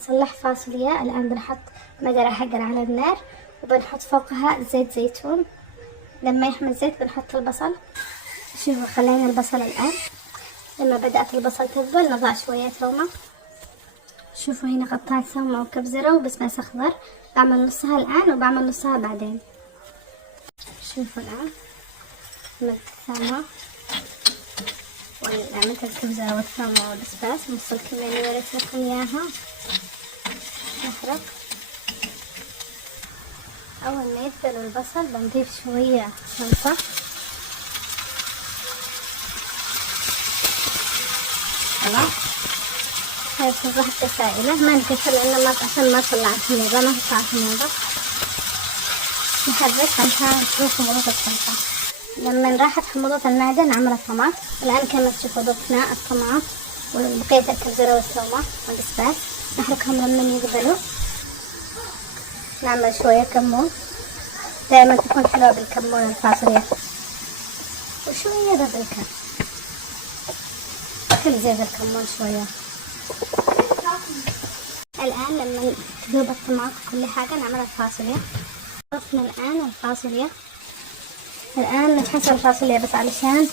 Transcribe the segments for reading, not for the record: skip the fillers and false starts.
نصلح فاصوليا. الآن بنحط مقرة حقنا على النار وبنحط فوقها زيت زيتون. لما يحمى الزيت بنحط البصل. شوفوا خلينا البصل الآن لما بدأت البصل تذبل نضع شوية ثومة. شوفوا هنا قطعت ثومة وكبزرة وبسماس أخضر، بعمل نصها الآن وبعمل نصها بعدين. شوفوا الآن عملت الثومة وعملت الكبزرة والثومة والبسباس، نص الكمية اللي وريت لكم إياها. نحرق. أول ما يذبل البصل بنضيف شوية صلصة. خلاص هاي صبحت سائلة، ما نكسر لأنه عشان ما تطلع حموضة، ما تطلع حموضة. نحرك عشان تروح حموضة الصلصة. لما راحت حموضة المعدة نعمل الطماط. الآن كما تشوفوا ضفنا الطماط وبقية الكبزرة والثومة والبسباس، نحركهم لما يقبلوا. نعمل شوية كمون، دائما تكون حلوة بالكمون الفاصوليا، وشوية بابريكا، كل زيت الكمون شوية. الآن لما تذوب الطماط كل حاجة نعمل الفاصوليا. ضفنا الآن الفاصوليا. الآن نفحص الفاصوليا بس علشان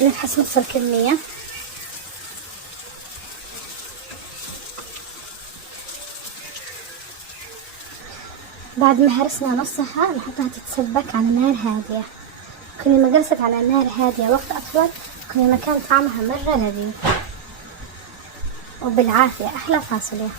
نفحص نص الكمية. بعد ما هرسنا نصها نحطها تتسبك على نار هادية. كل ما جلست على نار هادية وقت أطول كل ما كان طعمها مرة لذيذ، وبالعافية أحلى فاصوليا.